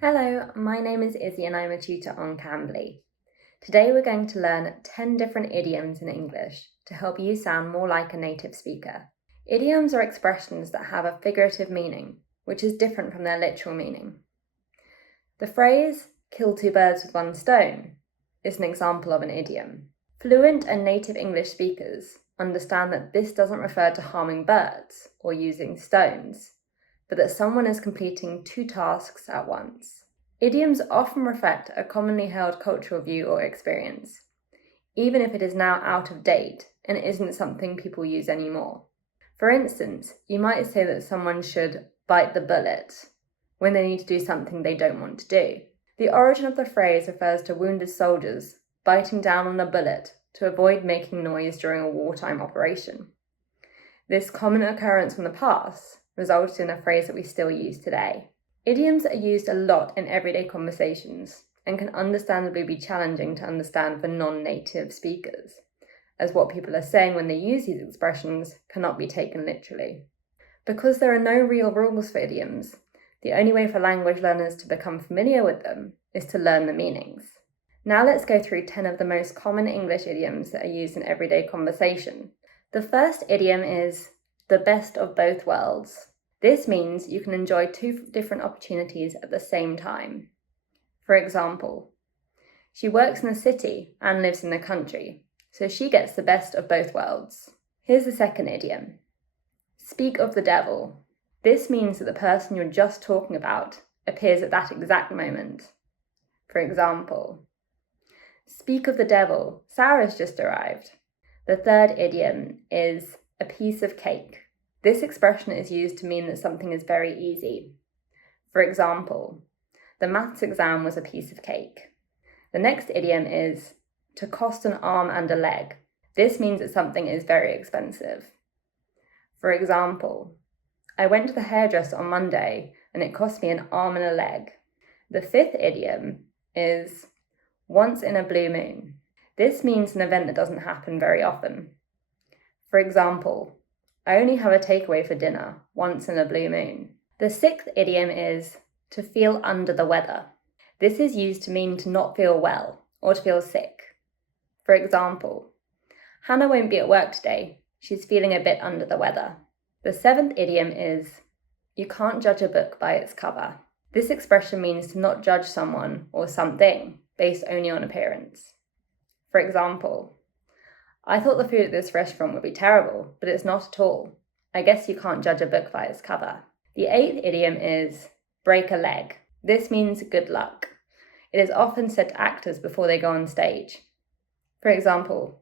Hello, my name is Issy and I'm a tutor on Cambly. Today we're going to learn 10 different idioms in English to help you sound more like a native speaker. Idioms are expressions that have a figurative meaning, which is different from their literal meaning. The phrase, kill two birds with one stone, is an example of an idiom. Fluent and native English speakers understand that this doesn't refer to harming birds or using stones, but that someone is completing two tasks at once. Idioms often reflect a commonly held cultural view or experience, even if it is now out of date and isn't something people use anymore. For instance, you might say that someone should bite the bullet when they need to do something they don't want to do. The origin of the phrase refers to wounded soldiers biting down on a bullet to avoid making noise during a wartime operation. This common occurrence from the past resulted in a phrase that we still use today. Idioms are used a lot in everyday conversations and can understandably be challenging to understand for non-native speakers, as what people are saying when they use these expressions cannot be taken literally. Because there are no real rules for idioms, the only way for language learners to become familiar with them is to learn the meanings. Now let's go through 10 of the most common English idioms that are used in everyday conversation. The first idiom is the best of both worlds. This means you can enjoy two different opportunities at the same time. For example, she works in the city and lives in the country, so she gets the best of both worlds. Here's the second idiom. Speak of the devil. This means that the person you're just talking about appears at that exact moment. For example, speak of the devil, Sarah's just arrived. The third idiom is a piece of cake. This expression is used to mean that something is very easy. For example, the maths exam was a piece of cake. The next idiom is to cost an arm and a leg. This means that something is very expensive. For example, I went to the hairdresser on Monday and it cost me an arm and a leg. The fifth idiom is once in a blue moon. This means an event that doesn't happen very often. For example, I only have a takeaway for dinner once in a blue moon. The sixth idiom is to feel under the weather. This is used to mean to not feel well or to feel sick. For example, Hannah won't be at work today. She's feeling a bit under the weather. The seventh idiom is you can't judge a book by its cover. This expression means to not judge someone or something based only on appearance. For example, I thought the food at this restaurant would be terrible, but it's not at all. I guess you can't judge a book by its cover. The eighth idiom is break a leg. This means good luck. It is often said to actors before they go on stage. For example,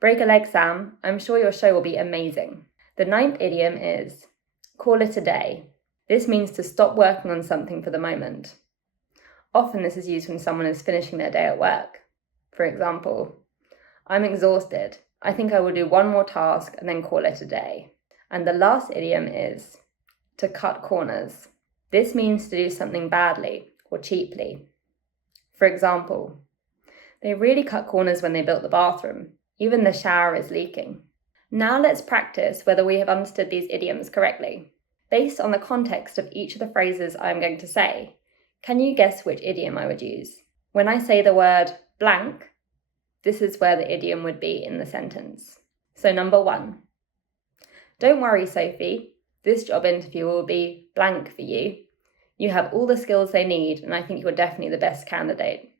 break a leg, Sam. I'm sure your show will be amazing. The ninth idiom is call it a day. This means to stop working on something for the moment. Often this is used when someone is finishing their day at work. For example, I'm exhausted. I think I will do one more task and then call it a day. And the last idiom is to cut corners. This means to do something badly or cheaply. For example, they really cut corners when they built the bathroom. Even the shower is leaking. Now let's practice whether we have understood these idioms correctly. Based on the context of each of the phrases I'm going to say, can you guess which idiom I would use? When I say the word blank, this is where the idiom would be in the sentence. So number 1. Don't worry, Sophie. This job interview will be blank for you. You have all the skills they need, and I think you're definitely the best candidate.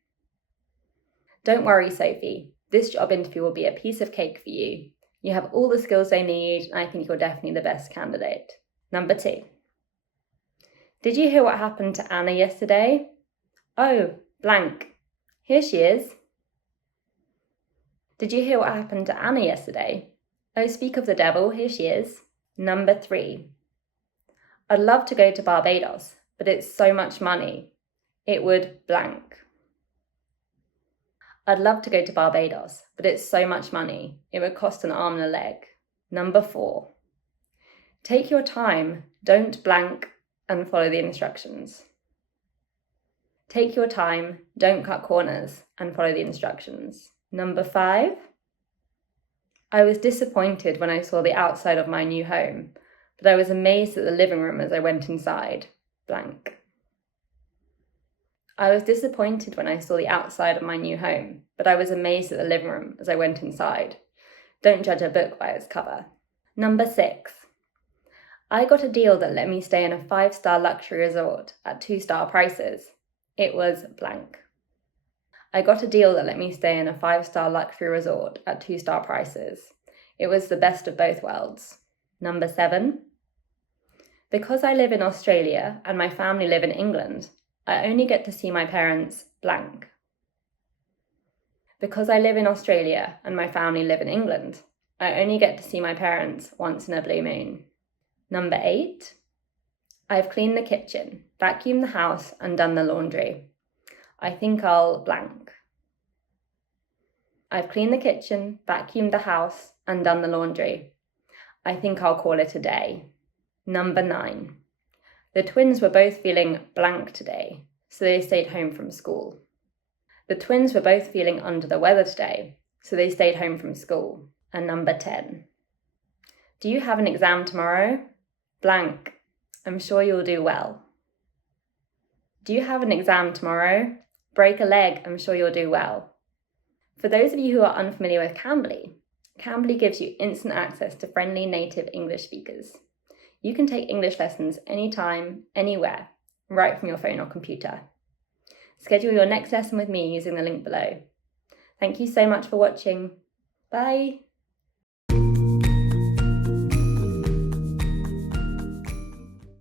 Don't worry, Sophie. This job interview will be a piece of cake for you. You have all the skills they need, and I think you're definitely the best candidate. Number 2. Did you hear what happened to Anna yesterday? Oh, blank. Here she is. Did you hear what happened to Anna yesterday? Oh, speak of the devil, here she is. Number 3. I'd love to go to Barbados, but it's so much money. It would blank. I'd love to go to Barbados, but it's so much money. It would cost an arm and a leg. Number 4. Take your time, don't blank, and follow the instructions. Take your time, don't cut corners, and follow the instructions. Number 5. I was disappointed when I saw the outside of my new home, but I was amazed at the living room as I went inside. Blank. I was disappointed when I saw the outside of my new home, but I was amazed at the living room as I went inside. Don't judge a book by its cover. Number 6. I got a deal that let me stay in a 5-star luxury resort at 2-star prices. It was blank. I got a deal that let me stay in a 5-star luxury resort at 2-star prices. It was the best of both worlds. Number 7. Because I live in Australia and my family live in England, I only get to see my parents blank. Because I live in Australia and my family live in England, I only get to see my parents once in a blue moon. Number 8. I've cleaned the kitchen, vacuumed the house and done the laundry. I think I'll blank. I've cleaned the kitchen, vacuumed the house and done the laundry. I think I'll call it a day. Number 9. The twins were both feeling blank today, so they stayed home from school. The twins were both feeling under the weather today, so they stayed home from school. And number 10. Do you have an exam tomorrow? Blank. I'm sure you'll do well. Do you have an exam tomorrow? Break a leg. I'm sure you'll do well. For those of you who are unfamiliar with Cambly, Cambly gives you instant access to friendly native English speakers. You can take English lessons anytime, anywhere, right from your phone or computer. Schedule your next lesson with me using the link below. Thank you so much for watching. Bye!